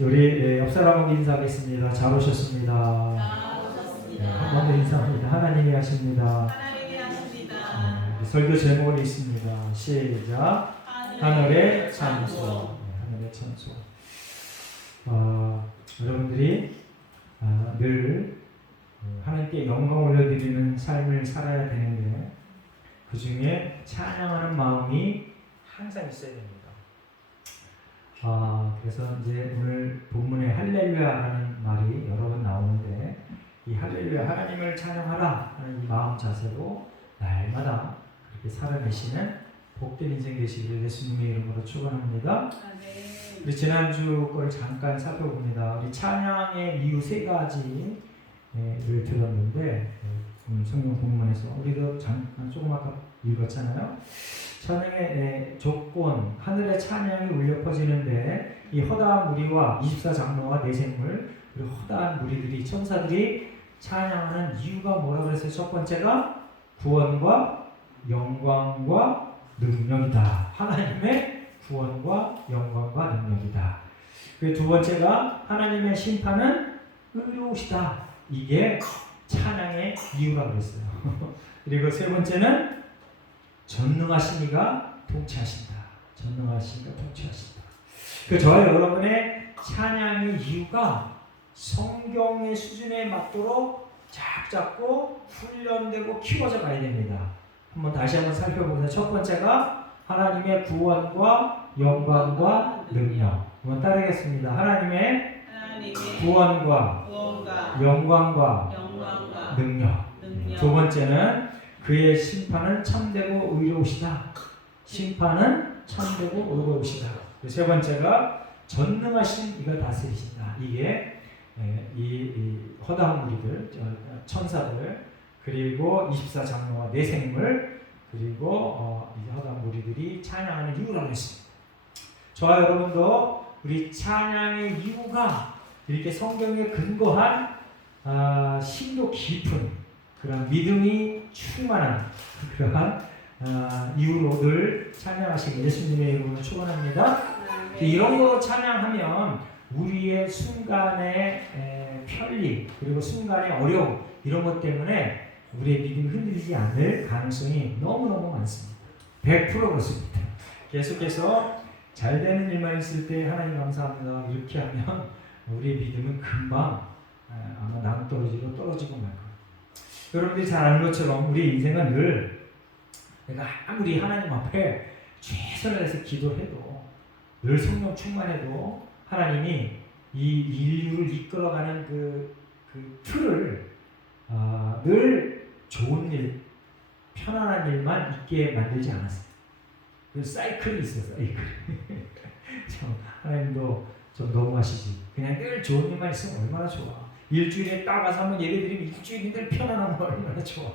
우리 옆 사람하고 인사하겠습니다. 잘 오셨습니다. 한 번 더 인사합니다. 하나님이 하십니다. 설교 제목은 있습니다. 시작. 하늘의 찬송. 하늘의 찬송. 여러분들이 늘 하나님께 영광 올려드리는 삶을 살아야 되는데 그 중에 찬양하는 마음이 항상 있어야 됩니다. 그래서 이제 오늘 본문에 할렐루야라는 말이 여러 번 나오는데 이 할렐루야, 하나님을 찬양하라 하는 이 마음 자세로 날마다 그렇게 살아내시는 복된 인생 되시기를 예수님의 이름으로 축원합니다. 우리 지난주 걸 잠깐 살펴봅니다. 우리 찬양의 이유 세 가지를 들었는데 성경 본문에서 우리도 잠깐 조금 아까 읽었잖아요. 찬양의 조건, 하늘의 찬양이 울려 퍼지는데 이 허다한 무리와 24장로와 내생물 그리고 허다한 무리들이 천사들이 찬양하는 이유가 뭐라고 그랬어요? 첫 번째가 구원과 영광과 능력이다. 하나님의 구원과 영광과 능력이다. 그리고 두 번째가 하나님의 심판은 의로우시다. 이게 찬양의 이유라고 그랬어요. 그리고 세 번째는 전능하신 이가 통치하신다. 전능하신 이가 통치하신다. 그 저와 여러분의 찬양의 이유가 성경의 수준에 맞도록 잡고 훈련되고 키워져 가야 됩니다. 한번 다시 한번 살펴보세요. 첫 번째가 하나님의 구원과 영광과 능력. 한번 따르겠습니다. 하나님의 구원과 영광과 능력. 두 번째는 그의 심판은 참되고 의로우시다. 심판은 참되고 의로우시다. 세 번째가 전능하신 이가 다스리신다. 이게 이 허다한 무리들, 천사들, 그리고 24장로와 내생물, 그리고 이 허다한 무리들이 찬양하는 이유라고 했습니다. 저와 여러분도 우리 찬양의 이유가 이렇게 성경에 근거한 심도 깊은 그런 믿음이 충만한 그러한 이유로 늘 찬양하시길 예수님의 이름으로 축원합니다. 이런 거로 찬양하면 우리의 순간의 편리 그리고 순간의 어려움 이런 것 때문에 우리의 믿음이 흔들리지 않을 가능성이 너무너무 많습니다. 100% 그렇습니다. 계속해서 잘 되는 일만 있을 때 하나님 감사합니다 이렇게 하면 우리의 믿음은 금방 아마 낭떠러지로 떨어지고 말 거예요. 여러분들이 잘 아는 것처럼 우리 인생은 늘 내가 아무리 하나님 앞에 최선을 다해서 기도해도 늘 성령 충만해도 하나님이 이 인류를 이끌어가는 그 틀을 늘 좋은 일, 편안한 일만 있게 만들지 않았어요. 그 사이클이 있어요. 사이클. 하나님도 좀 너무하시지. 그냥 늘 좋은 일만 있으면 얼마나 좋아. 일주일에 딱 와서 한번 예배드리면 일주일이 늘 편안한 거 얼마나 좋아.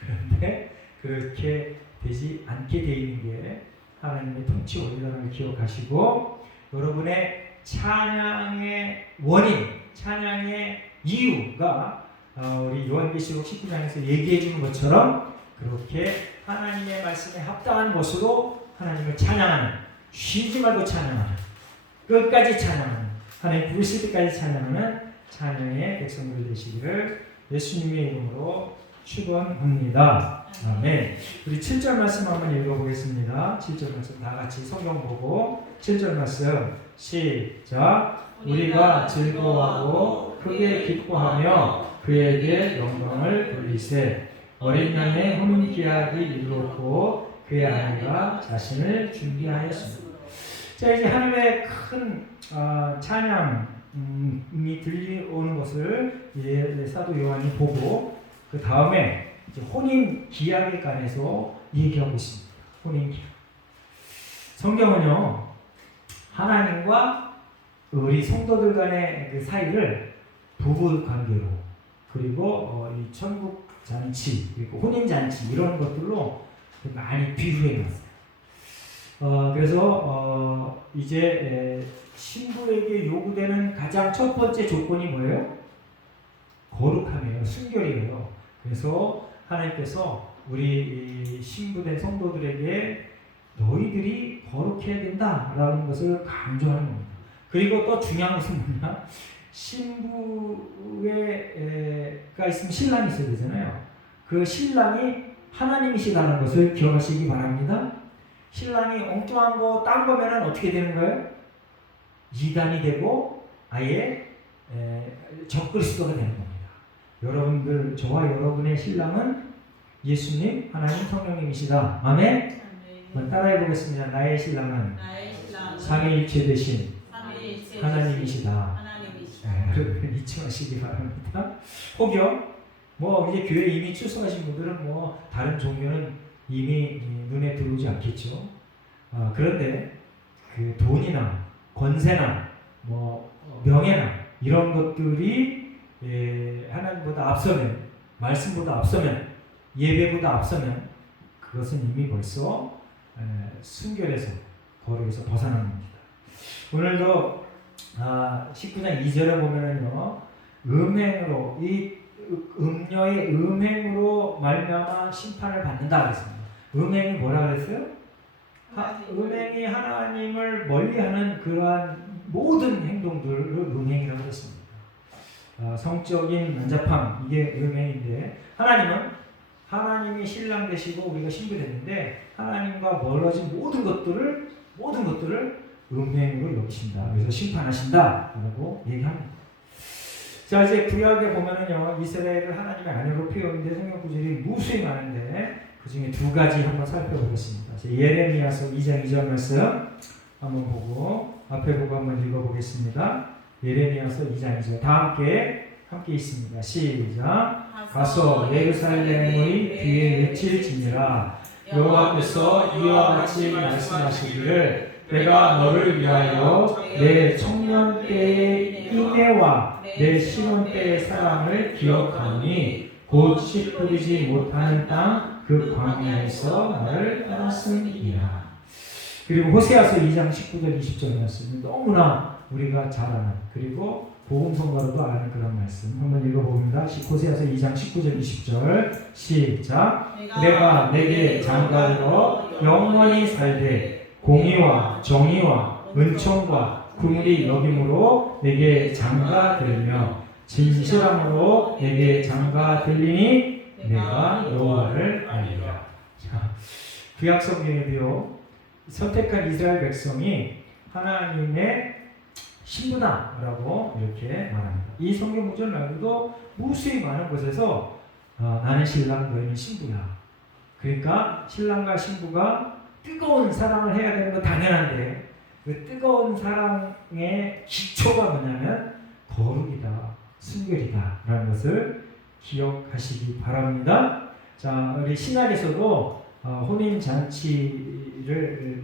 그런데 그렇게 되지 않게 돼 있는 게 하나님의 통치 원리라는 걸 기억하시고 여러분의 찬양의 원인, 찬양의 이유가 우리 요한계시록 19장에서 얘기해 주는 것처럼 그렇게 하나님의 말씀에 합당한 것으로 하나님을 찬양하는, 쉬지 말고 찬양하는, 끝까지 찬양하는, 하나님 부르실 때까지 찬양하는 찬양의 백성들 되시기를 예수님의 이름으로 축원합니다. 아멘. 우리 7절 말씀 한번 읽어보겠습니다. 7절 말씀 다 같이 성경 보고 7절 말씀 시작. 우리가 즐거워하고 크게 기뻐하며 그에게 영광을 돌리세. 어린 양의 혼인 기약이 이르렀고 그의 아내가 자신을 준비하였습니다. 자, 이제 하늘의 큰 찬양이 들려오는 것을 사도 요한이 보고 그 다음에 혼인 기약에 관해서 얘기하고 있습니다. 혼인 기약. 성경은요 하나님과 우리 성도들 간의 그 사이를 부부 관계로 그리고 이 천국 잔치 그리고 혼인 잔치 이런 것들로 많이 비유해 놨어요. 그래서 이제 신부에게 요구되는 가장 첫 번째 조건이 뭐예요? 거룩함이에요. 순결이에요. 그래서 하나님께서 우리 신부된 성도들에게 너희들이 거룩해야 된다라는 것을 강조하는 겁니다. 그리고 또 중요한 것은 뭐냐? 신부가 있으면 신랑이 있어야 되잖아요. 그 신랑이 하나님이시다는 것을 기억하시기 바랍니다. 신랑이 엉뚱한 거, 딴 거면은 어떻게 되는 거예요? 이단이 되고 아예 적그리스도가 되는 겁니다. 여러분들, 저와 여러분의 신랑은 예수님, 하나님, 성령님이시다. 아멘? 따라해 보겠습니다. 나의 신랑은 삼위일체 되신 하나님이시다. 여러분 잊지 마시기 바랍니다. 혹여 뭐 이제 교회 이미 출석하신 분들은 뭐 다른 종교는 이미 눈에 들어오지 않겠죠. 그런데 그 돈이나 권세나 뭐 명예나 이런 것들이 하나님보다 앞서면, 말씀보다 앞서면, 예배보다 앞서면 그것은 이미 벌써 순결에서, 거룩에서 벗어난 겁니다. 오늘도 19장 2절에 보면은요, 음행으로, 이 음녀의 음행으로 말미암아 심판을 받는다 그랬습니다. 음행이 뭐라 그랬어요? 음행이 하나님을 멀리하는 그러한 모든 행동들을 음행이라고 했습니다. 성적인 난잡함, 이게 음행인데, 하나님이 신랑 되시고 우리가 신부 됐는데 하나님과 멀어진 모든 것들을 음행으로 여기신다. 그래서 심판하신다 라고 얘기합니다. 자, 이제 구약에 보면은요, 이스라엘을 하나님의 아내로 표현인데 성경 구절이 무수히 많은데 그 중에 두 가지 한번 살펴보겠습니다. 예레미야서 2장 2절 말씀 한번 보고 앞에 보고 한번 읽어보겠습니다. 예레미야서 2장 2절 다 함께 있습니다. 시작. 가서 예루살렘의 귀에 외칠지니라. 여호와께서 이와 같이 말씀하시기를 내가 너를 위하여 내 청년 때의 인애와 내 신혼 때의 사랑을 기억하오니 곧 씨 뿌리지 못하는 땅 그 광야에서 나를 떠났음이라. 그리고 호세아서 2장 19절 20절 말씀 너무나 우리가 잘 아는, 그리고 복음성가로도 아는 그런 말씀 한번 읽어봅니다. 호세아서 2장 19절 20절 시작. 내가 내게 장가들어 영원히 살되 공의와 정의와 은총과 긍휼이 여김으로 내게 장가들며 진실함으로 내게 장가들리니 내가 여호와를 알리라. 구약 성경에도요, 선택한 이스라엘 백성이 하나님의 신부다라고 이렇게 말합니다. 이 성경 구절 말고도 무수히 많은 곳에서 나는 신랑, 너희는 신부야. 그러니까 신랑과 신부가 뜨거운 사랑을 해야 되는 건 당연한데 그 뜨거운 사랑의 기초가 뭐냐면 거룩이다, 순결이다 라는 것을 기억하시기 바랍니다. 자, 우리 신약에서도 혼인잔치를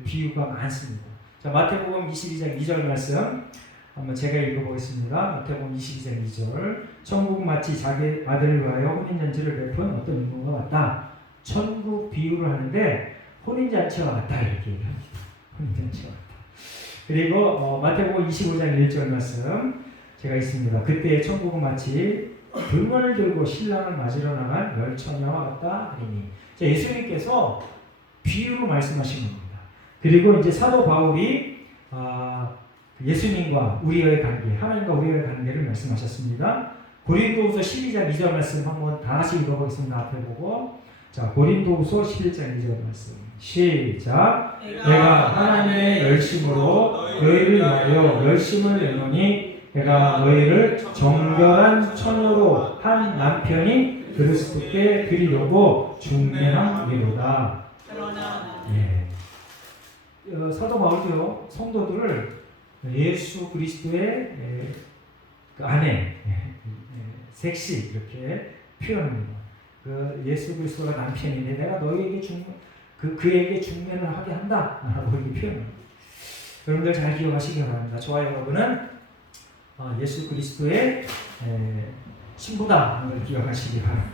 비유가 많습니다. 자, 마태복음 22장 2절 말씀 한번 제가 읽어보겠습니다. 마태복음 22장 2절 천국 마치 자기 아들을 위하여 혼인잔치를 베푼 어떤 인물과 같다. 천국 비유를 하는데 혼인잔치와 같다 이렇게 얘기합니다. 혼인잔치와 같다. 그리고 마태복음 25장 1절 말씀 제가 있습니다. 그때 천국은 마치 불문을 들고 신랑을 맞으러 나간 열 처녀와 같다 하리니. 자, 예수님께서 비유로 말씀하신 겁니다. 그리고 이제 사도 바울이 예수님과 우리의 관계, 하나님과 우리의 관계를 말씀하셨습니다. 고린도후서 12장 2절 말씀 한번 다 같이 읽어보겠습니다. 앞에 보고. 자, 고린도후서 11장 2절 말씀 시작. 내가 하나님의 열심으로 너희를 위하여 열심을 내노니 내가 너희를 정결한 처녀로 한 남편이 그리스도께 드리려고 중매함이로다. 예. 사도 바울이요, 성도들을 예수 그리스도의 그 아내, 섹시 이렇게 표현합니다. 그 예수 그리스도가 남편인데 내가 너희에게 그에게 중매를 하게 한다라고 이렇게 표현합니다. 여러분들 잘 기억하시기 바랍니다. 저와 여러분은 예수 그리스도의 신부다 를 기억하시기 바랍니다.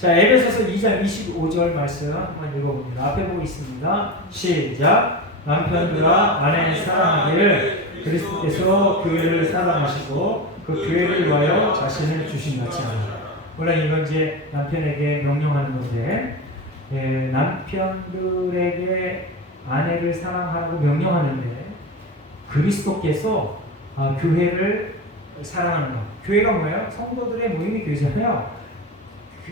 자, 에베소서 2장 25절 말씀 한번 읽어봅니다. 앞에 보고 있습니다. 시작. 남편들아 아내 사랑하기를 그리스도께서 교회를 사랑하시고 그 교회를 위하여 자신을 주신 같이 하라. 물론 이건 이제 남편에게 명령하는 건데 남편들에게 아내를 사랑하라고 명령하는데 그리스도께서 교회를 사랑하는 것. 교회가 뭐예요? 성도들의 모임이 교회잖아요.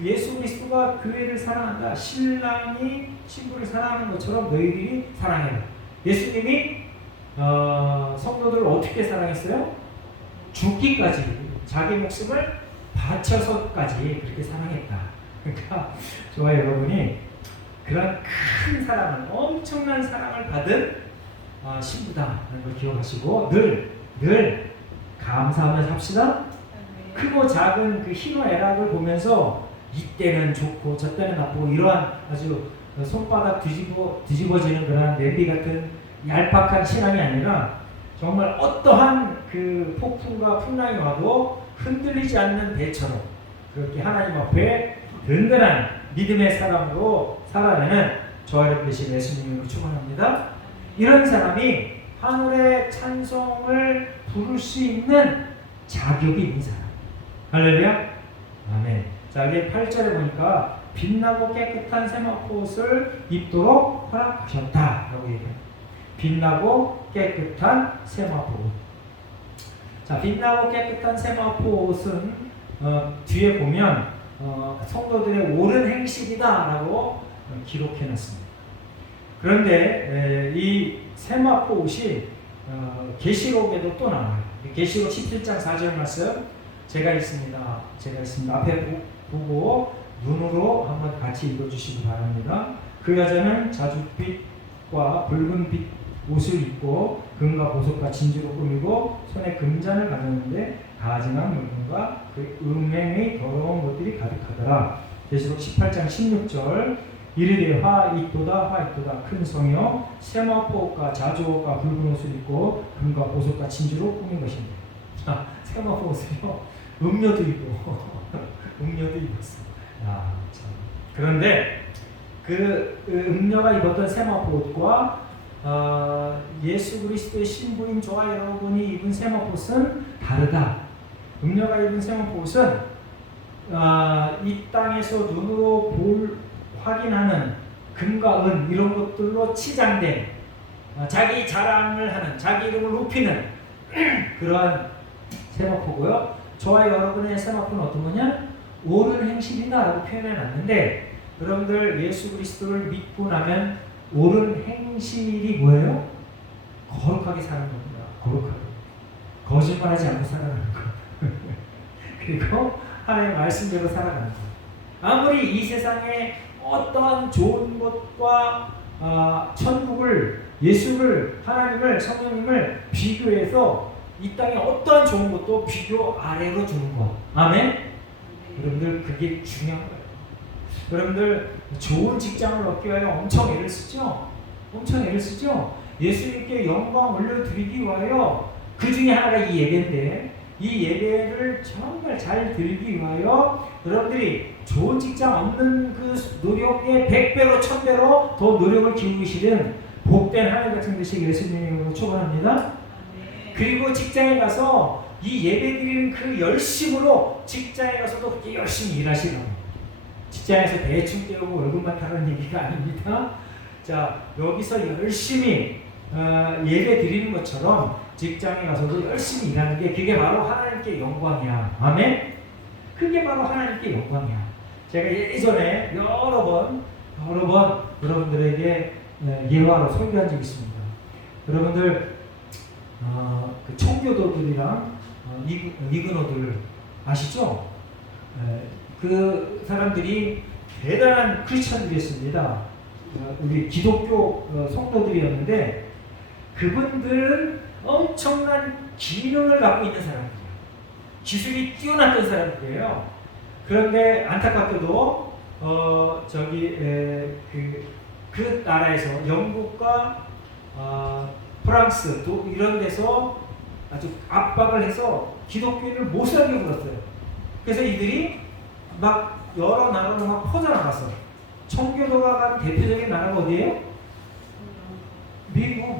예수 그리스도가 교회를 사랑한다. 신랑이 신부를 사랑하는 것처럼 너희들이 사랑해라. 예수님이 성도들을 어떻게 사랑했어요? 죽기까지 자기 목숨을 바쳐서까지 그렇게 사랑했다. 그러니까 저와 여러분이 그런 큰 사랑을, 엄청난 사랑을 받은 신부다라는 걸 기억하시고 늘 감사하며 삽시다. 크고 작은 그 희노애락을 보면서 이때는 좋고 저때는 나쁘고 이러한 아주 손바닥 뒤집어지는 그런 냄비 같은 얄팍한 신앙이 아니라 정말 어떠한 그 폭풍과 풍랑이 와도 흔들리지 않는 배처럼 그렇게 하나님 앞에 든든한 믿음의 사람으로 살아내는 저와 여러분 되시길 예수님으로 축원합니다. 이런 사람이 하늘의 찬송을 부를 수 있는 자격이 있는 사람. 할렐루야. 아멘. 자, 여기 8절에 보니까 빛나고 깨끗한 세마포옷을 입도록 허락하셨다라고 얘기해요. 빛나고 깨끗한 세마포옷. 자, 빛나고 깨끗한 세마포옷은 뒤에 보면 성도들의 옳은 행실이다라고 기록해놨습니다. 그런데 이 세마포옷이 계시록에도 또 나와요. 계시록 17장 4절 말씀 제가 있습니다. 앞에 보고 눈으로 한번 같이 읽어주시기 바랍니다. 그 여자는 자줏빛과 붉은빛 옷을 입고 금과 보석과 진주로 꾸미고 손에 금잔을 가졌는데 가증한 물건과 그 음행의 더러운 것들이 가득하더라. 계시록 18장 16절 이르되 화이또다 큰 성이요 세마포옷과 자주옷과 붉은 옷을 입고 금과 보석과 진주로 꾸민 것인데. 세마포옷을요 음료도 입고 음료도 입었어. 그런데 그 음료가 입었던 세마포옷과 예수 그리스도의 신부인 저와 여러분이 입은 세마포옷은 다르다. 음료가 입은 세마포옷은 이 땅에서 눈으로 확인하는 금과 은 이런 것들로 치장된 자기 자랑을 하는 자기 이름을 높이는 그러한 세마포고요. 저와 여러분의 세마포는 어떤 거냐? 옳은 행실이다라고 표현해 놨는데 여러분들 예수 그리스도를 믿고 나면 옳은 행실이 뭐예요? 거룩하게 사는 겁니다. 거룩하게. 거짓말하지 않고 살아가는 거. 그리고 하나님의 말씀대로 살아가는 거. 아무리 이 세상에 어떠한 좋은 것과 천국을, 예수를, 하나님을, 성령님을 비교해서 이 땅에 어떠한 좋은 것도 비교 아래로 두는 것. 아멘? 여러분들 그게 중요한 거예요. 여러분들 좋은 직장을 얻기 위하여 엄청 애를 쓰죠? 엄청 애를 쓰죠? 예수님께 영광 올려드리기 위하여 그 중에 하나가 이 예배인데 이 예배를 정말 잘 드리기 위하여 여러분들이 좋은 직장 얻는 그 노력의 100배로 1000배로 더 노력을 기울이시는 복된 하나님 같은 되시길 예수님으로 축원합니다. 그리고 직장에 가서 이 예배 드리는 그 열심으로 직장에 가서도 그렇게 열심히 일하시라고. 직장에서 대충 떼우고 월급만 타라는 얘기가 아닙니다. 자, 여기서 열심히 예배 드리는 것처럼 직장에 가서도 열심히 일하는 게 그게 바로 하나님께 영광이야. 아멘? 그게 바로 하나님께 영광이야. 제가 예전에 여러 번 여러분들에게 예화로 설교한 적이 있습니다. 여러분들 그 청교도들이랑 미그노들 아시죠? 그 사람들이 대단한 크리스천들이었습니다. 우리 기독교 성도들이었는데 그분들은 엄청난 기능을 갖고 있는 사람들이에요. 기술이 뛰어났던 사람들이에요. 그런데 안타깝게도 그 나라에서 영국과 프랑스 또 이런 데서 아주 압박을 해서 기독교인을 못 살게 굴었어요. 그래서 이들이 막 여러 나라로 막 퍼져나갔어. 청교도가 간 대표적인 나라가 어디예요? 미국.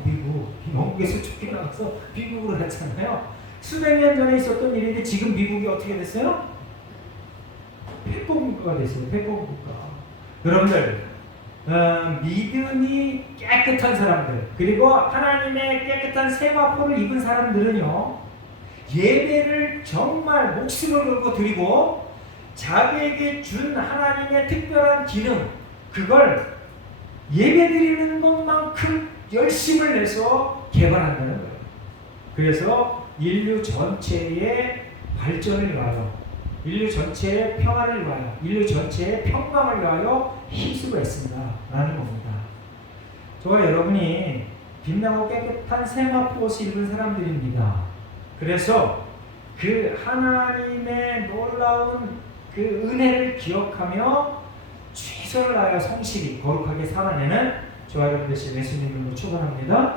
영국에서 쫓겨나가서 미국으로 갔잖아요. 수백 년 전에 있었던 일인데 지금 미국이 어떻게 됐어요? 패권국가가 됐어요. 패권국가. 여러분들 믿음이 깨끗한 사람들, 그리고 하나님의 깨끗한 세마포를 입은 사람들은요, 예배를 정말 목숨을 걸고 드리고 자기에게 준 하나님의 특별한 기능, 그걸 예배드리는 것만큼 열심을 내서 개발한다는 거예요. 그래서 인류 전체의 발전을 위하여, 인류 전체의 평화를 위하여, 인류 전체의 평강을 위하여 힘쓰고 있습니다 라는 겁니다. 저와 여러분이 빛나고 깨끗한 세마포 옷을 입은 사람들입니다. 그래서 그 하나님의 놀라운 그 은혜를 기억하며 최선을 다하여 성실히 거룩하게 살아내는 저와 여러분 되신 예수님 이름으로 축원합니다.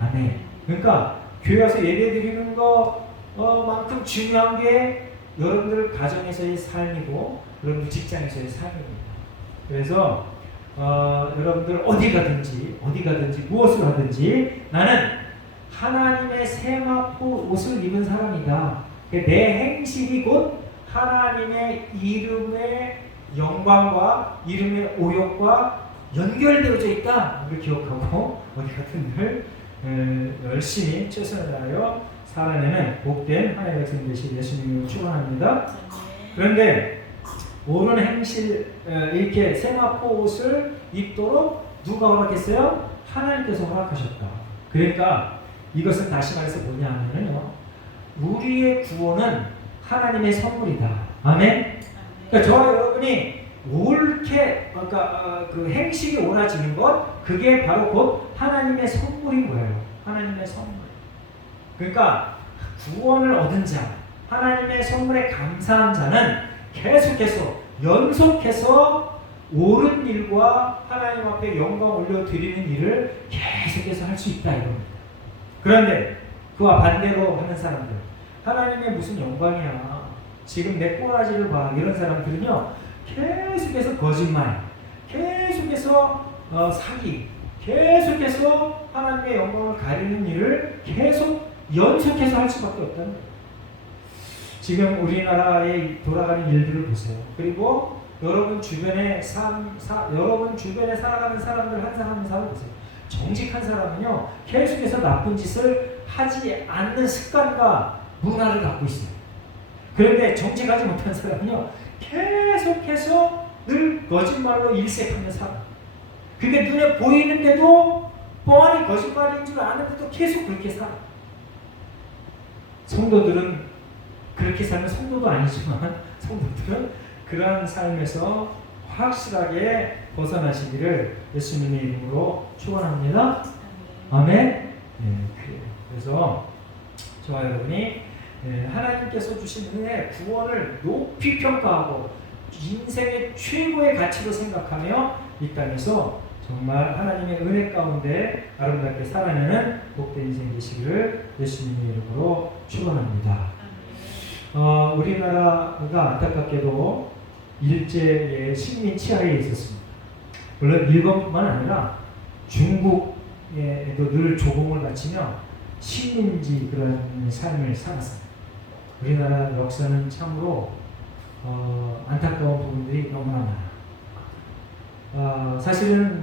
아멘. 그러니까 교회 와서 예배 드리는 것만큼 중요한 게 여러분들 가정에서의 삶이고 여러분들 직장에서의 삶입니다. 그래서 여러분들 어디 가든지 무엇을 하든지 나는 하나님의 세마포 옷을 입은 사람이다. 내 행실이 곧 하나님의 이름의 영광과 이름의 오욕과 연결되어져 있다. 이걸 기억하고 어디 가든들 열심히 최선을 다하여 살아내는 복된 하나님의 백성 되실 예수님을 축원합니다. 그런데 옳은 행실 이렇게 세마포 옷을 입도록 누가 허락했어요? 하나님께서 허락하셨다. 그러니까 이것은 다시 말해서 뭐냐 하면요, 우리의 구원은 하나님의 선물이다. 아멘. 그러니까 저와 여러분이 옳게 그 행실이 옳아지는 것, 그게 바로 곧 하나님의 선물인 거예요. 하나님의 선물. 그러니까 구원을 얻은 자, 하나님의 선물에 감사한 자는 계속해서 연속해서 옳은 일과 하나님 앞에 영광 올려드리는 일을 계속해서 할 수 있다 이겁니다. 그런데 그와 반대로 하는 사람들, 하나님의 무슨 영광이야, 지금 내 꼬라지를 봐, 이런 사람들은요 계속해서 거짓말, 계속해서 사기, 계속해서 하나님의 영광을 가리는 일을 계속 연속해서 할 수밖에 없다는 거예요. 지금 우리나라에 돌아가는 일들을 보세요. 그리고 여러분 주변에 여러분 주변에 살아가는 사람들 한 사람 한 사람 보세요. 정직한 사람은요 계속해서 나쁜 짓을 하지 않는 습관과 문화를 갖고 있어요. 그런데 정직하지 못한 사람은요 계속해서 늘 거짓말로 일색하며 살아. 그게 눈에 보이는데도 뻔히 거짓말인 줄 아는데도 계속 그렇게 살아. 성도들은 그렇게 살면 성도도 아니지만 성도들은 그러한 삶에서 확실하게 벗어나시기를 예수님의 이름으로 축원합니다. 아멘. 네, 그래서 저와 여러분이 하나님께서 주신 은혜, 구원을 높이 평가하고 인생의 최고의 가치로 생각하며 이 땅에서 정말 하나님의 은혜 가운데 아름답게 살아내는 복된 인생 되시기를 예수님의 이름으로 축원합니다. 우리나라가 안타깝게도 일제의 식민 치하에 있었습니다. 물론 일본뿐만 아니라 중국에도 늘 조공을 바치며 식민지 그런 삶을 살았습니다. 우리나라 역사는 참으로 안타까운 부분들이 너무나 많아요. 사실은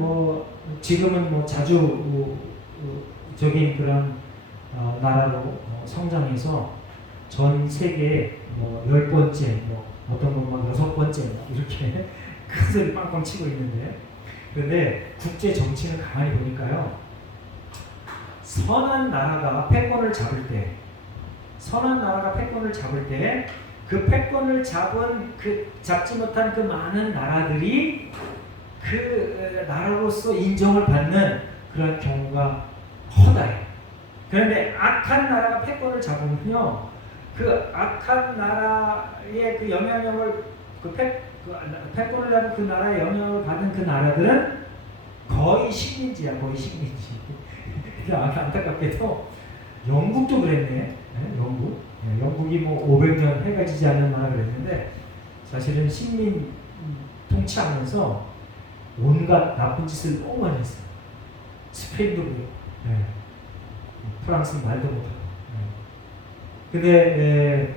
지금은 자주적인 그런 나라로 성장해서 전 세계 10번째, 어떤 것만 6번째 이렇게 큰 소리 빵빵 치고 있는데, 그런데 국제 정치는 가만히 보니까요, 선한 나라가 패권을 잡을 때, 그 패권을 잡지 못한 그 많은 나라들이 그 나라로서 인정을 받는 그런 경우가 허다해요. 그런데 악한 나라가 패권을 잡으면요, 그 악한 나라의 그 영향력을 패권을 잡은 그 나라의 영향을 받은 그 나라들은 거의 식민지야, 거의 식민지. 안타깝게도 영국도 그랬네. 영국이 500년 해가 지지 않는 나라 그랬는데 사실은 식민 통치하면서 온갖 나쁜 짓을 너무 많이 했어요. 스페인도 그래요. 프랑스는 말도 못하고. 근데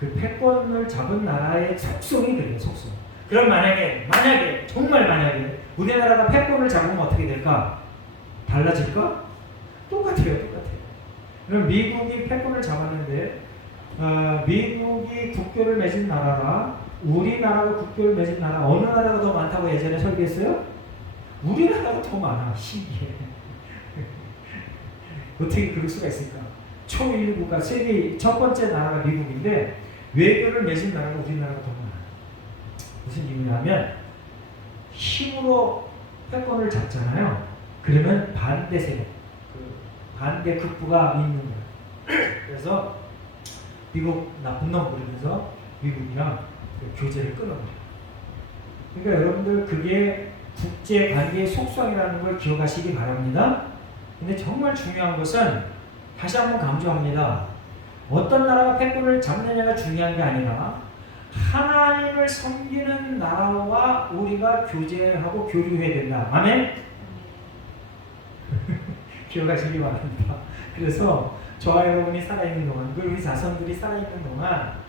그 패권을 잡은 나라의 속성이 그래요. 속성. 그럼 만약에 정말 만약에 우리나라가 패권을 잡으면 어떻게 될까? 달라질까? 똑같아요. 그럼 미국이 패권을 잡았는데 미국이 국교를 맺은 나라가 우리나라가 국교를 맺은 나라 어느 나라가 더 많다고 예전에 설계했어요? 우리나라가 더 많아. 신기해. 어떻게 그럴 수가 있을까? 초일국가 세계 첫 번째 나라가 미국인데 외교를 맺은 나라가 우리나라가 더 많아. 무슨 의미냐면 힘으로 패권을 잡잖아요. 그러면 반대 세력, 반대 극부가 있는 거예요. 그래서 미국 나쁜 놈 부르면서 미국이랑 교제를 끊어버려요. 그러니까 여러분들 그게 국제 관계의 속성이라는 걸 기억하시기 바랍니다. 근데 정말 중요한 것은 다시 한번 강조합니다. 어떤 나라가 패권을 잡느냐가 중요한 게 아니라 하나님을 섬기는 나라와 우리가 교제하고 교류해야 된다. 아멘? 기억하시기 바랍니다. 그래서 저와 여러분이 살아있는 동안, 그리고 우리 자손들이 살아있는 동안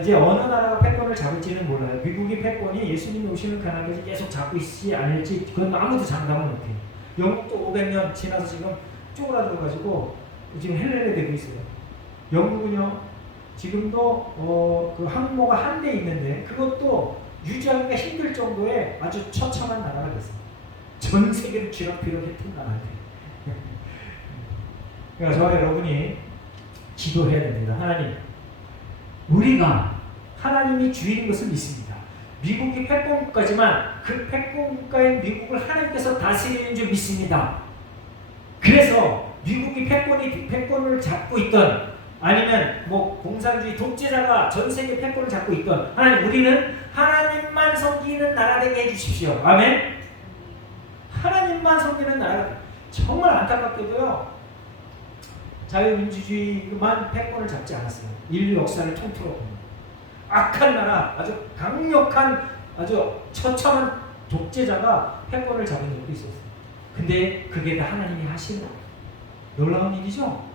이제 어느 나라가 패권을 잡을지는 몰라요. 미국이 패권이 예수님이 오시는 그날까지 계속 잡고 있지 않을지 그건 아무도 장담을 못해요. 영국도 500년 지나서 지금 쪼그라들어가지고 지금 헬레레 되고 있어요. 영국은요 지금도 그 항모가 한 대 있는데 그것도 유지하기가 힘들 정도의 아주 처참한 나라가 됐어요. 전 세계를 쥐락펴락했던 나라예요. 그러니까 저와 여러분이 기도해야 됩니다. 하나님, 우리가 하나님이 주인인 것을 믿습니다. 미국이 패권국가지만 그 패권국가인 미국을 하나님께서 다스리는 줄 믿습니다. 그래서 미국이 패권을 잡고 있던 아니면 뭐 공산주의 독재자가 전 세계 패권을 잡고 있던 하나님, 우리는 하나님만 섬기는 나라 되게 해주십시오. 아멘. 하나님만 섬기는 나라. 정말 안타깝게도요 자유민주주의만 패권을 잡지 않았어요. 인류 역사를 통틀어 보면 악한 나라, 아주 강력한, 아주 처참한 독재자가 패권을 잡은 적도 있었어요. 근데 그게 다 하나님이 하시는 놀라운 일이죠.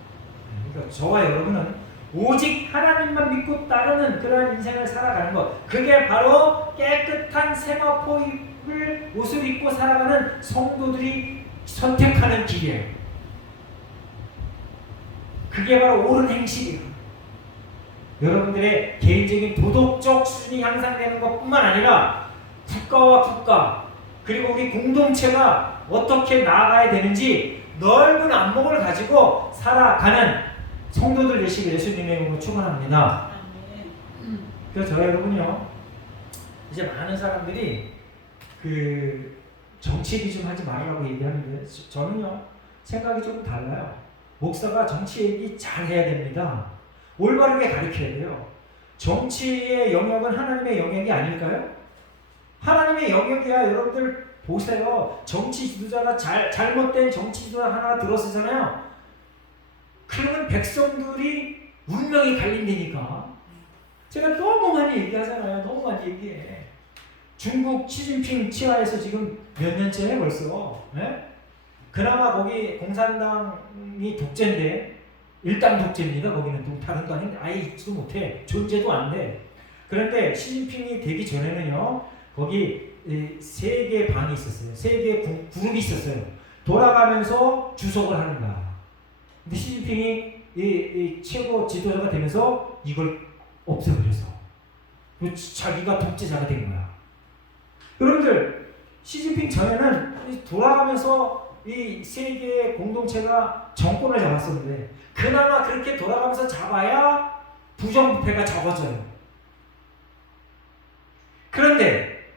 그러니까 저와 여러분은 오직 하나님만 믿고 따르는 그러한 인생을 살아가는 것, 그게 바로 깨끗한 세마포 입을 옷을 입고 살아가는 성도들이 선택하는 길이에요. 그게 바로 옳은 행실이에요. 여러분들의 개인적인 도덕적 수준이 향상되는 것뿐만 아니라 국가와 국가 그리고 우리 공동체가 어떻게 나아가야 되는지 넓은 안목을 가지고 살아가는 성도들 되시길 예수님의 이름으로 축원합니다. 그래서 저와 여러분요 이제 많은 사람들이 그 정치 얘기 좀 하지 말라고 얘기하는데 저는요 생각이 좀 달라요. 목사가 정치 얘기 잘 해야 됩니다. 올바르게 가르쳐야 돼요. 정치의 영역은 하나님의 영역이 아닐까요? 하나님의 영역이야. 여러분들 보세요. 정치 지도자가 잘못된 정치 지도자 하나 들어서잖아요. 그러면 백성들이 운명이 갈린다니까. 제가 너무 많이 얘기하잖아요. 너무 많이 얘기해. 중국 시진핑 치하에서 지금 몇 년째에 벌써. 네? 그나마 거기 공산당이 독재인데 일당 독재입니다. 거기는 또 다른 당이 아예 있지도 못해. 존재도 안 돼. 그런데 시진핑이 되기 전에는요. 거기 세 개의 방이 있었어요. 세 개의 그룹이 있었어요. 돌아가면서 주석을 하는 거야. 근데 시진핑이 이 최고 지도자가 되면서 이걸 없애버렸어. 자기가 독재자가 된 거야. 여러분들 시진핑 전에는 돌아가면서 이 세계의 공동체가 정권을 잡았었는데 그나마 그렇게 돌아가면서 잡아야 부정부패가 적어져요. 그런데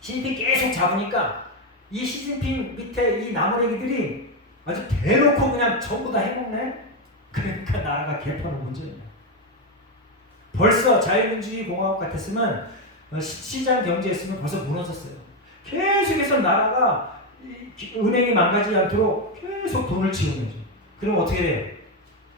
시진핑 계속 잡으니까 이 시진핑 밑에 이 나무래기들이 아주 대놓고 그냥 전부 다 해먹네. 그러니까 나라가 개판은 문제예요. 벌써 자유민주주의 공화국 같았으면 시장 경제였으면 벌써 무너졌어요. 계속해서 나라가 은행이 망가지지 않도록 계속 돈을 지원해줘. 그럼 어떻게 돼요?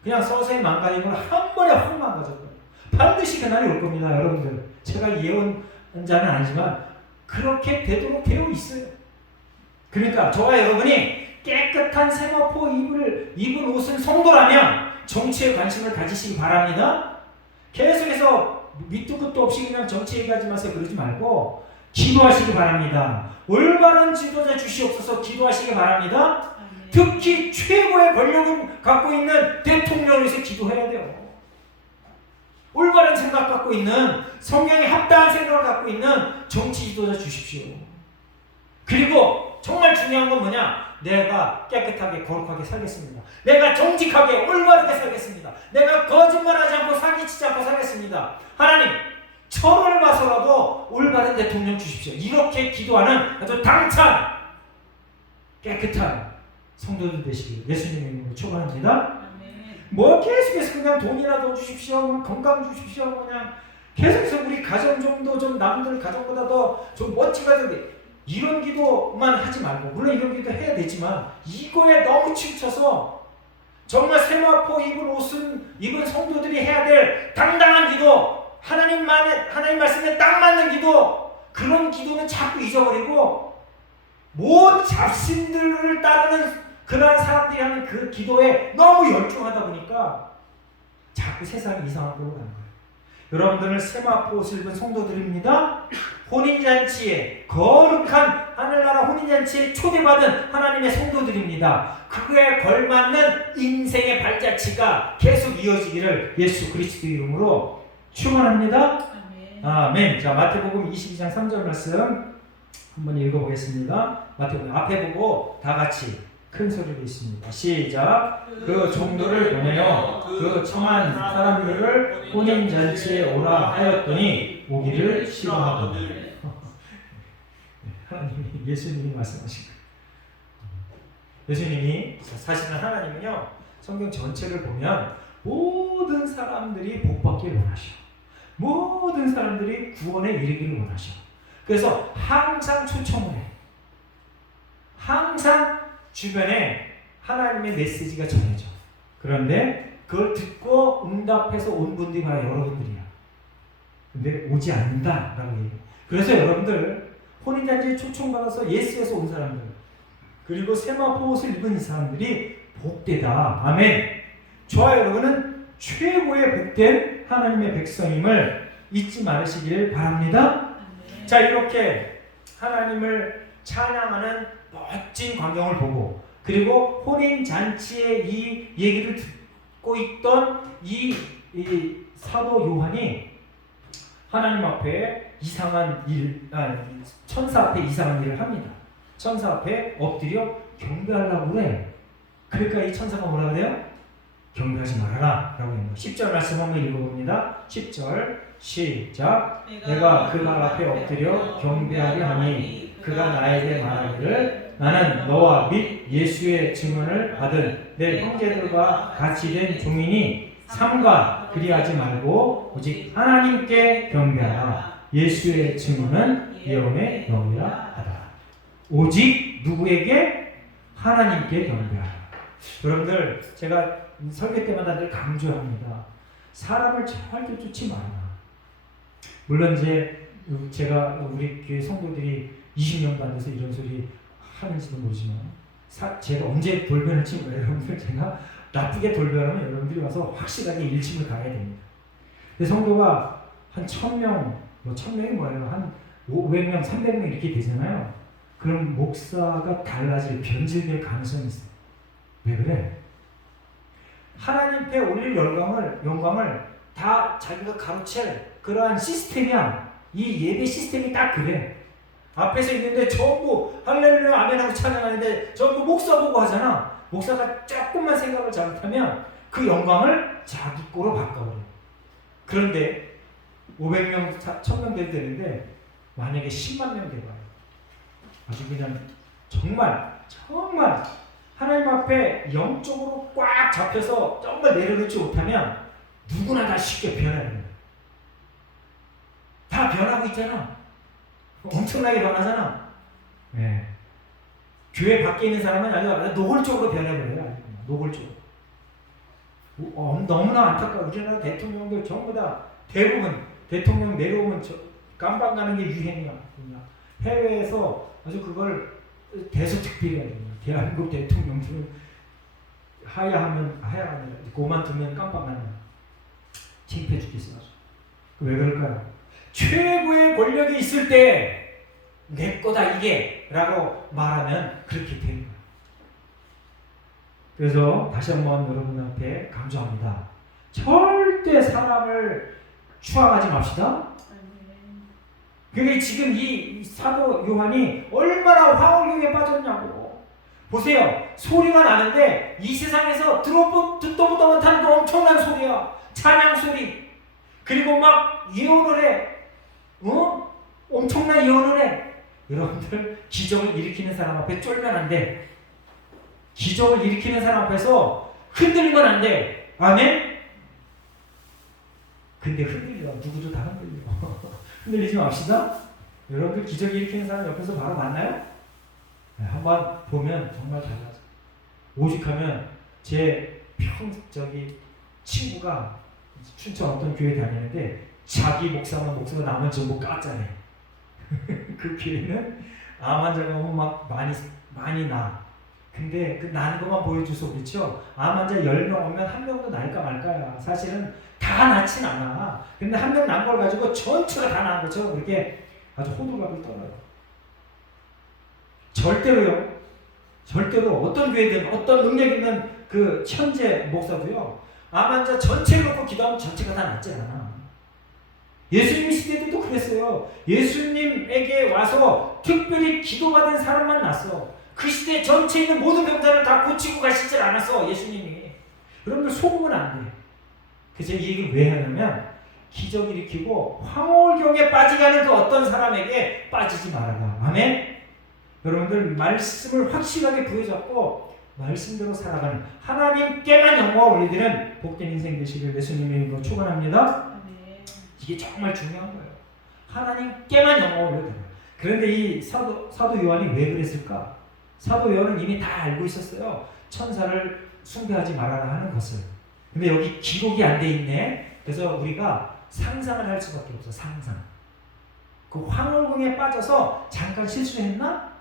그냥 서서히 망가지면 한 번에 확 망가져요. 반드시 그날이 올 겁니다, 여러분들. 제가 예언자는 아니지만 그렇게 되도록 되어 있어요. 그러니까 저와 여러분이 깨끗한 세마포 입은 옷은 성도라면 정치에 관심을 가지시기 바랍니다. 계속해서 밑도 끝도 없이 그냥 정치 얘기하지 마세요. 그러지 말고 기도하시기 바랍니다. 올바른 지도자 주시옵소서 기도하시기 바랍니다. 특히 최고의 권력을 갖고 있는 대통령을 위해서 기도해야 돼요. 올바른 생각 갖고 있는 성경에 합당한 생각을 갖고 있는 정치 지도자 주십시오. 그리고 정말 중요한 건 뭐냐? 내가 깨끗하게 거룩하게 살겠습니다. 내가 정직하게 올바르게 살겠습니다. 내가 거짓말하지 않고 사기치지 않고 살겠습니다. 하나님 철을 봐서라도 올바른 대통령 주십시오. 이렇게 기도하는 아주 당찬 깨끗한 성도들 되시길 예수님의 이름으로 축원합니다. 뭐 계속해서 그냥 돈이라도 주십시오, 건강 주십시오, 그냥 계속해서 우리 가정 좀 더 좀 남들 가정보다 더 좀 멋지게 돼. 이런 기도만 하지 말고 물론 이런 기도 해야 되지만 이거에 너무 치우쳐서 정말 세마포 입은 성도들이 해야 될 당당한 기도, 하나님 말씀에 딱 맞는 기도, 그런 기도는 자꾸 잊어버리고 모든 잡신들을 따르는 그러한 사람들이 하는 그 기도에 너무 열중하다 보니까 자꾸 세상이 이상한 걸로 가는 거예요. 여러분들은 세마포 옷을 입은 성도들입니다. 혼인잔치에 거룩한 하늘나라 혼인잔치에 초대받은 하나님의 성도들입니다. 그거에 걸맞는 인생의 발자취가 계속 이어지기를 예수 그리스도 이름으로 축원합니다. 아멘. 자, 마태복음 22장 3절 말씀 한번 읽어보겠습니다. 마태복음 앞에 보고 다 같이 큰 소리로 있습니다. 시작. 그 종들을 보내어 그 청한 사람들을 혼인잔치에 오라 하였더니 오기를 싫어하더니 하나님이 예수님이 말씀하신 거예요. 예수님이 사실은 하나님은요 성경 전체를 보면 모든 사람들이 복받기를 원하셔. 모든 사람들이 구원에 이르기를 원하셔. 그래서 항상 초청을 해. 항상 주변에 하나님의 메시지가 전해져. 그런데 그걸 듣고 응답해서 온 분들이 바로 여러분들이야. 근데 오지 않는다라고 얘기해요. 그래서 여러분들 혼인잔치에 초청받아서 예수에서 온 사람들 그리고 세마포 옷을 입은 이 사람들이 복되다. 아멘. 저와 여러분은 최고의 복된 하나님의 백성임을 잊지 말으시길 바랍니다. 자, 이렇게 하나님을 찬양하는 멋진 광경을 보고 그리고 혼인잔치의 이 얘기를 듣고 있던 이 사도 요한이 하나님 앞에 이상한 천사 앞에 이상한 일을 합니다. 천사 앞에 엎드려 경배하려고 그래. 그러니까 이 천사가 뭐라 그래요? 경배하지 말아라 라고 합니다. 10절 말씀 한번 읽어봅니다. 10절 시작. 내가 그 발 앞에 엎드려 경배하려 하니 그가 나에게 말하기를 나는 너와 및 예수의 증언을 받은 내 형제들과 같이 된 종이니 삼가 그리하지 말고 오직 하나님께 경배하라. 예수의 증언은 예언의 영이라 하다. 오직 누구에게? 하나님께 경배하라. 여러분들 제가 설교 때마다 늘 강조합니다. 사람을 절대 쫓지 말아라. 물론 이제 제가 우리 교회 성도들이 20년도 안 돼서 이런 소리 하는지도 모르지만 제가 언제 돌변할지 몰라요. 여러분들 제가 나쁘게 돌변하면 여러분들이 와서 확실하게 일침을 가야 됩니다. 근데 성도가 한 1000명, 뭐 1000명이 뭐예요? 한 500명, 300명 이렇게 되잖아요. 그럼 목사가 달라질, 변질될 가능성이 있어요. 왜 그래? 하나님 앞에 올릴 영광을 다 자기가 가로챌 그러한 시스템이야. 이 예배 시스템이 딱 그래. 앞에서 있는데 전부 할렐루야 아멘하고 찬양하는데 전부 목사 보고 하잖아. 목사가 조금만 생각을 잘못하면 그 영광을 자기 거로 바꿔버려. 그런데 500명, 1000명 돼도 되는데 만약에 10만 명 돼봐요. 아주 그냥 정말 하나님 앞에 영적으로 꽉 잡혀서 정말 내려놓지 못하면 누구나 다 쉽게 변해요. 다 변하고 있잖아. 엄청나게 변하잖아. 네. 교회 밖에 있는 사람은 아주 노골적으로 변해버려요. 노골적으로. 너무나 안타까워. 우리나라 대통령들 전부 다 대부분 대통령 내려오면 깜빡 가는 게 유행이야. 그냥. 해외에서 아주 그걸 대서특필해야 됩니다. 대한민국 대통령들은 하야하면 하야가 아니라 그만 두면 깜빡 나는 창피해 죽겠어. 왜 그럴까요? 최고의 권력이 있을 때 내 거다 이게 라고 말하면 그렇게 되는 거예요. 그래서 다시 한번 여러분 앞에 강조합니다. 절대 사람을 추앙하지 맙시다. 그게 지금 이 사도 요한이 얼마나 황홀경에 빠졌냐고. 보세요. 소리가 나는데 이 세상에서 듣도 보도 못한 그 엄청난 소리야. 찬양 소리. 그리고 막 예언을 해. 엄청난 예언을 해. 여러분들 기적을 일으키는 사람 앞에 쫄면 안 돼. 기적을 일으키는 사람 앞에서 흔들리면 안 돼. 아멘? 근데 흔들려. 누구도 다 흔들려. 흔들리지 맙시다. 여러분들 기적 일으키는 사람 옆에서 바로 만나요? 네, 한번 보면 정말 달라져. 오죽하면 제 친구가 춘천 어떤 교회 다니는데 자기 목사가 나면 전부 깠잖아요. 그 교회는 암 환자가 오면 막 많이 나. 근데 그 나는 것만 보여줘서 그렇죠. 암 환자 10명 오면 1명도 날까 말까야. 사실은 다 낫진 않아. 근데 1명 난 걸 가지고 전체가 다 나은 것처럼 그렇게 아주 호들갑을 떨어요. 절대로 어떤 교회든 어떤 능력 있는 그 현재 목사도요. 암 환자 전체를 놓고 기도하면 전체가 다 낫지 않아. 예수님 시대도 그랬어요. 예수님에게 와서 특별히 기도받은 사람만 났어. 그 시대 전체에 있는 모든 병자를 다 고치고 가시질 않았어. 예수님이. 여러분들 속으면 안 돼. 그래서 이 얘기를 왜 하냐면 기적 일으키고 황홀경에 빠지가는 그 어떤 사람에게 빠지지 말아라. 아멘? 여러분들 말씀을 확실하게 부여잡고 말씀대로 살아가는 하나님께만 영광을 올리는 복된 인생 되시길 예수님의 이름으로 축원합니다. 이게 정말 중요한 거예요. 하나님께만 영광을 올려야 돼요. 그런데 이 사도 요한이 왜 그랬을까? 사도 요한은 이미 다 알고 있었어요. 천사를 숭배하지 말아라 하는 것을. 근데 여기 기록이 안 돼 있네. 그래서 우리가 상상을 할 수밖에 없어. 상상. 그 황홀궁에 빠져서 잠깐 실수했나?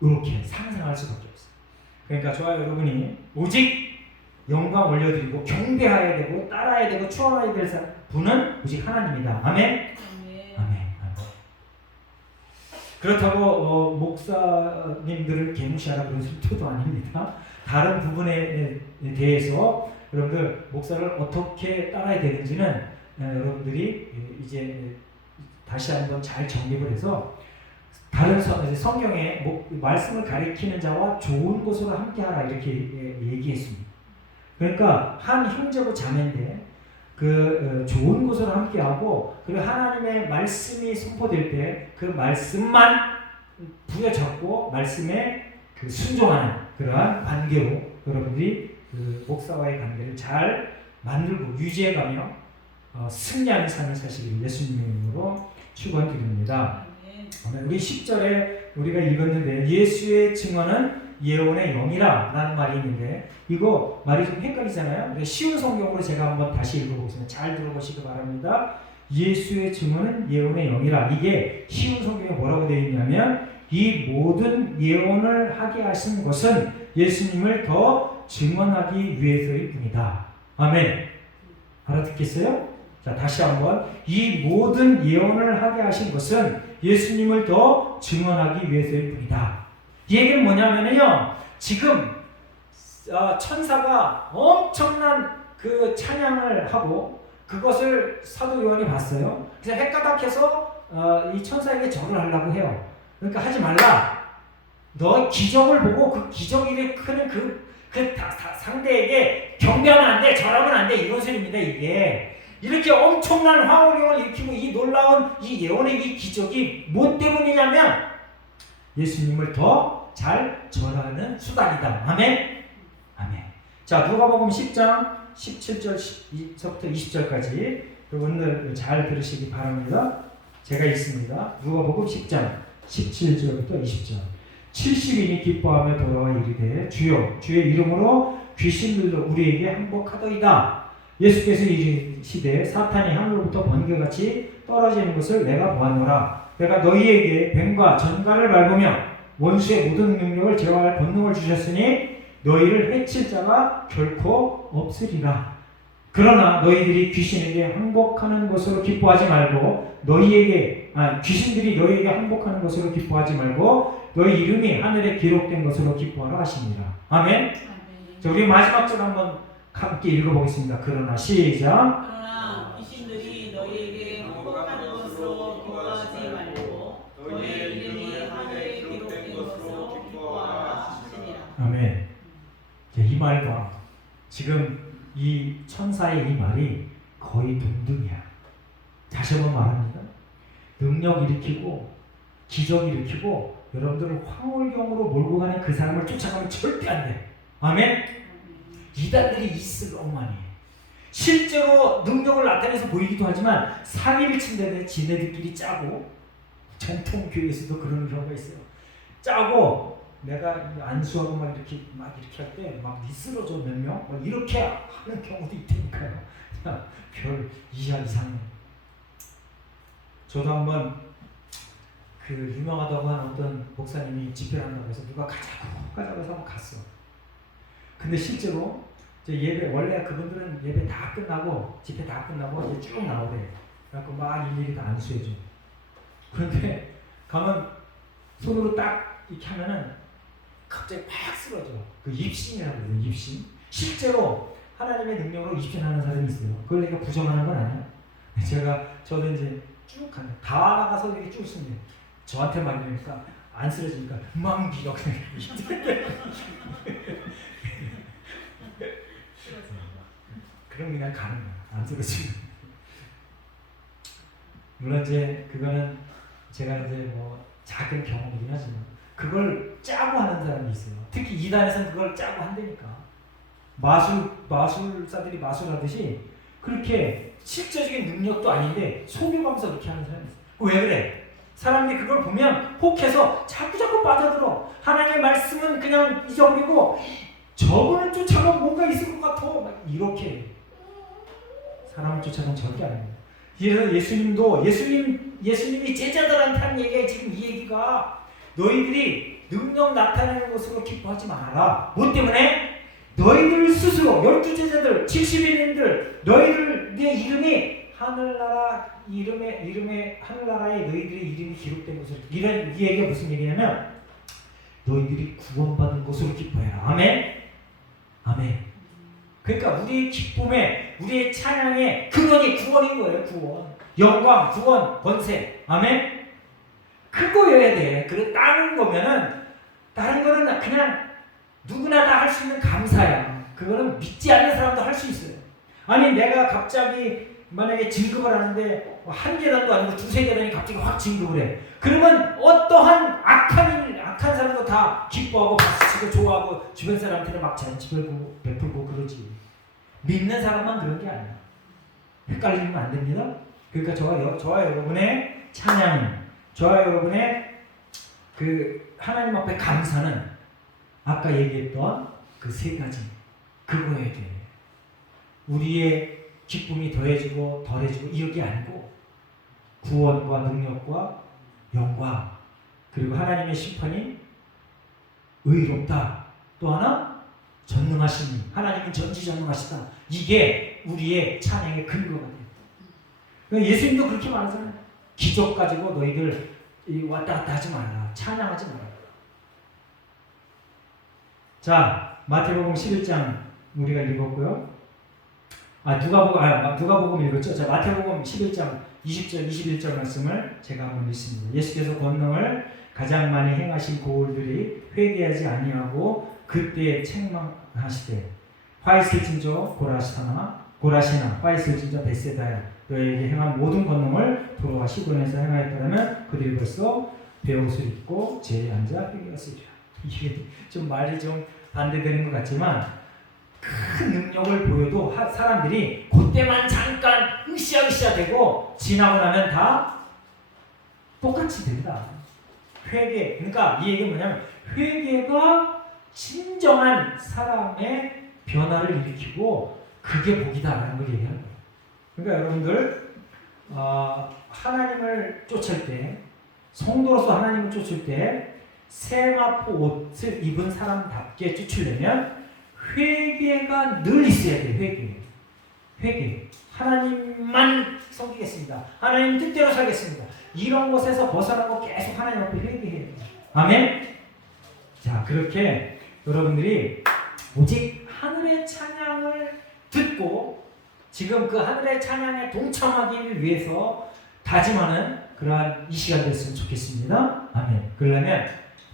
이렇게 상상할 수밖에 없어. 그러니까 좋아요 여러분이 오직 영광 올려드리고 경배해야 되고 따라야 되고 추원해야 될 분은 오직 하나님이다. 아멘? 아멘. 그렇다고 목사님들을 개무시하라 그런 소리도 아닙니다. 다른 부분에 대해서 여러분들 목사를 어떻게 따라야 되는지는 여러분들이 이제 다시 한번 잘 정립을 해서 다른 성경에 말씀을 가리키는 자와 좋은 곳으로 함께하라 이렇게 얘기했습니다. 그러니까 한 형제고 자매인데 그 좋은 곳으로 함께하고 그리고 하나님의 말씀이 선포될 때 그 말씀만 부여잡고 말씀에 그 순종하는 그러한 관계로 여러분들이 그 목사와의 관계를 잘 만들고 유지해가며 승리하는 삶을 사시기를 예수님의 이름으로 축원드립니다. 우리 10절에 우리가 읽었는데 예수의 증언은 예언의 영이라 라는 말이 있는데 이거 말이 좀 헷갈리잖아요. 쉬운 성경으로 제가 한번 다시 읽어보겠습니다. 잘 들어보시기 바랍니다. 예수의 증언은 예언의 영이라. 이게 쉬운 성경에 뭐라고 되어 있냐면 이 모든 예언을 하게 하신 것은 예수님을 더 증언하기 위해서일 뿐이다. 아멘. 알아듣겠어요? 자, 다시 한번 이 모든 예언을 하게 하신 것은 예수님을 더 증언하기 위해서일 뿐이다. 이 얘기는 뭐냐면요, 지금 천사가 엄청난 그 찬양을 하고 그것을 사도 요한이 봤어요. 그래서 헷가닥해서 이 천사에게 절을 하려고 해요. 그러니까 하지 말라. 너 기적을 보고 그 기적 일으키는 그 상대에게 경배하면 안 돼, 절하면 안 돼, 이런 소리입니다. 이게 이렇게 엄청난 황홀경을 일으키고 이 놀라운 이 예언의 이 기적이 뭐 때문이냐면 예수님을 더 잘 전하는 수단이다. 아멘. 아멘. 자, 누가복음 10장 17절부터 20절까지 여러분들 잘 들으시기 바랍니다. 제가 읽습니다. 누가복음 10장 17절부터 20절. 70인이 기뻐하며 돌아와 이르되 주여 주의 이름으로 귀신들도 우리에게 항복하더이다. 예수께서 이르시되 사탄이 하늘로부터 번개같이 떨어지는 것을 내가 보았노라. 내가 너희에게 뱀과 전갈을 밟으며 원수의 모든 능력을 제어할 권능을 주셨으니 너희를 해칠 자가 결코 없으리라. 그러나 너희들이 귀신에게 항복하는 것으로 기뻐하지 말고 귀신들이 너희에게 항복하는 것으로 기뻐하지 말고 너희 이름이 하늘에 기록된 것으로 기뻐하라 하시니라. 아멘. 자, 우리 마지막 절 한번 함께 읽어보겠습니다. 그러나 시작. 그러나 귀신들이 너희에게 항복하는 것으로 기뻐하지 말고 너희의 이름이 하늘에 기록된 것으로 기뻐하라 하시니라. 아멘. 이 말과 지금 이 천사의 이 말이 거의 동등이야. 다시 한번 말합니다. 능력 일으키고 기적 일으키고 여러분들을 황홀경으로 몰고 가는 그 사람을 쫓아가면 절대 안 돼. 아멘. 이단들이 있을 엉망이에요. 실제로 능력을 나타내서 보이기도 하지만 사기를 친다는 지네들끼리 짜고, 전통 교회에서도 그런 경우가 있어요. 짜고 내가 안수하고 막 이렇게 할 때 막 미스러져 몇 명 막 이렇게 하는 경우도 있다니까요. 별 이하 이상해. 저도 한번 그 유명하다고 한 어떤 목사님이 집회를 한다고 해서 누가 가자고 해서 한번 갔어. 근데 실제로 예배, 원래 그분들은 예배 다 끝나고 집회 다 끝나고 이제 쭉 나오래. 그래갖고 막 일일이 다 안수해줘. 그런데 가면 손으로 딱 이렇게 하면은 갑자기 팍 쓰러져. 그 입신이라고 그래요. 입신. 실제로 하나님의 능력으로 입신하는 사람이 있어요. 그걸 내가 부정하는 건 아니야. 저도 이제 쭉 가요. 다 나가서 이렇게 쭉 쓰면 저한테 말리니까 안 쓰러지니까 망기 이렇게 그럼 그냥 가는 거야. 안 쓰러지면. 물론 이제 그거는 제가 이제 뭐 작은 경험이긴 하지만 그걸 짜고 하는 사람이 있어요. 특히 이단에서는 그걸 짜고 한다니까. 마술사들이 마술하듯이 그렇게 실제적인 능력도 아닌데 속여가면서 그렇게 하는 사람이 있어요. 왜 그래? 사람들이 그걸 보면 혹해서 자꾸 빠져들어. 하나님의 말씀은 그냥 잊어버리고 저분을 쫓아가면 뭔가 있을 것 같아. 막 이렇게 사람을 쫓아가면 절대 아닙니다. 그래서 예수님이 제자들한테 한 얘기가 지금 이 얘기가 너희들이 능력 나타내는 것으로 기뻐하지 말아라. 뭐 때문에? 너희들 스스로 12제자들 70인들 너희들의 이름이 하늘나라에 너희들의 이름이 기록된 것으로 이 얘기가 무슨 얘기냐면 너희들이 구원받은 것으로 기뻐해라. 아멘. 아멘. 그러니까 우리의 기쁨에 우리의 찬양의 근원이 구원인 거예요. 구원, 영광, 구원, 번세. 아멘. 그거여야 돼. 그래 다른 거면은 다른 거는 그냥 누구나 다 할 수 있는 감사야. 그거는 믿지 않는 사람도 할 수 있어요. 아니 내가 갑자기 만약에 진급을 하는데 한 계단도 아니고 두세 계단이 갑자기 확 진급을 해. 그러면 어떠한 악한 사람도 다 기뻐하고 박수치고 좋아하고 주변 사람한테는 막 잔치 베풀고 그러지. 믿는 사람만 그런 게 아니야. 헷갈리면 안 됩니다. 그러니까 저와 여러분의 찬양, 저와 여러분의 그 하나님 앞에 감사는 아까 얘기했던 그 세 가지 그거에 대해 우리의 기쁨이 더해지고 덜해지고 이게 아니고 구원과 능력과 영광 그리고 하나님의 심판이 의롭다. 또 하나 전능하시니 하나님은 전지전능하시다. 이게 우리의 찬양의 근거가 돼요. 그러니까 예수님도 그렇게 말하잖아요. 기적 가지고 너희들 왔다 갔다 하지 말라. 찬양하지 말라. 자, 마태복음 11장 우리가 읽었고요. 누가복음 읽었죠? 자, 마태복음 11장 20절, 21절 말씀을 제가 한번 읽습니다. 예수께서 권능을 가장 많이 행하신 고울들이 회개하지 아니하고 그때에 책망하시되 화 있을진저 고라시나 화 있을진저 벳세다야 너에게 행한 모든 권능을 도로와 시돈에서 행하였다면 그들이 벌써 베옷을 입고 제에 앉아 회개하시리라. 이게 좀 말이 좀 반대되는 것 같지만 큰 능력을 보여도 사람들이 그때만 잠깐 으쌰으쌰 되고 지나고 나면 다 똑같이 된다. 회개. 그러니까 이 얘기는 뭐냐면 회개가 진정한 사람의 변화를 일으키고 그게 복이다라는 걸 얘기하는 거예요. 그러니까 여러분들 하나님을 쫓을 때 성도로서 하나님을 쫓을 때 세마포 옷을 입은 사람답게 쫓으려면 회개가 늘 있어야 돼. 회개. 회개. 하나님만 섬기겠습니다. 하나님 뜻대로 살겠습니다. 이런 것에서 벗어나고 계속 하나님 앞에 회개해야 돼요. 아멘. 자, 그렇게 여러분들이 오직 하늘의 찬양을 듣고 지금 그 하늘의 찬양에 동참하기 위해서 다짐하는 그러한 이 시간 됐으면 좋겠습니다. 아멘. 그러려면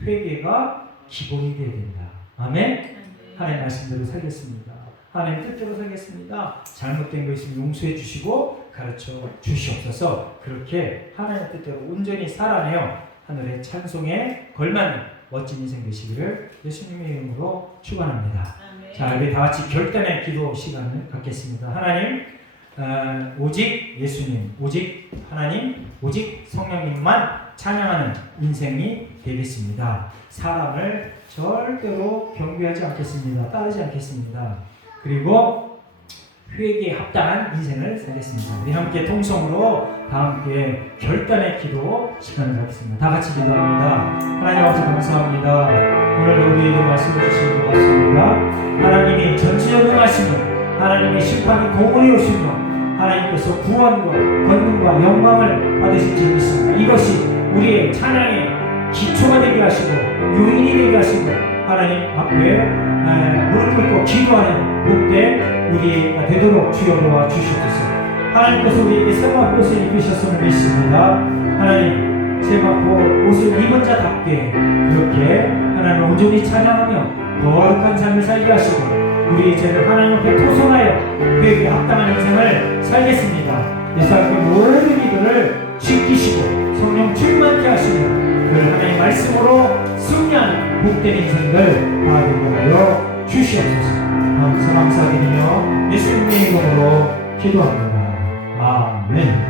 회개가 기본이 되어야 된다. 아멘. 하나님 말씀대로 살겠습니다. 하나님 뜻대로 살겠습니다. 잘못된 거 있으면 용서해 주시고 가르쳐 주시옵소서. 그렇게 하나님의 뜻대로 온전히 살아내어 하늘의 찬송에 걸맞는 멋진 인생 되시기를 예수님의 이름으로 축원합니다. 자, 우리 다 같이 결단의 기도 시간을 갖겠습니다. 하나님, 오직 예수님, 오직 하나님, 오직 성령님만 찬양하는 인생이 되겠습니다. 사람을 절대로 경배하지 않겠습니다. 따르지 않겠습니다. 그리고 회개에 합당한 인생을 살겠습니다. 우리 함께 통성으로 다 함께 결단의 기도 시간을 갖겠습니다. 다 같이 기도합니다. 하나님 아버지 감사합니다. 오늘 우리에게 말씀해 주신 것 같습니다. 하나님이 전지전능 하시며 하나님의 심판이 공의에 오시며 하나님께서 구원과 권능과 영광을 받으실 줄 믿습니다. 이것이 우리의 찬양의 기초가 되게 하시고 요인이 되게 하시고 하나님 앞에 무릎 꿇고 기도하는 복된 우리가 되도록 주여 도와주시옵소서. 하나님께서 우리에게 세마포 옷을 입으셨음을 믿습니다. 하나님 세마포 옷을 입은 자답게 그렇게 하나님을 온전히 찬양하며 거룩한 삶을 살게 하시고 우리 이제는 하나님 앞에 토성하여 그에게 합당한 인생을 살겠습니다. 예수 앞에 모든 이들을 지키시고 성령 충만케 하시며 그 하나님의 말씀으로 승리하는 복된 인생들 다 되게 하여 주시옵소서. 감사드리며 예수님의 이름으로 기도합니다. 아멘.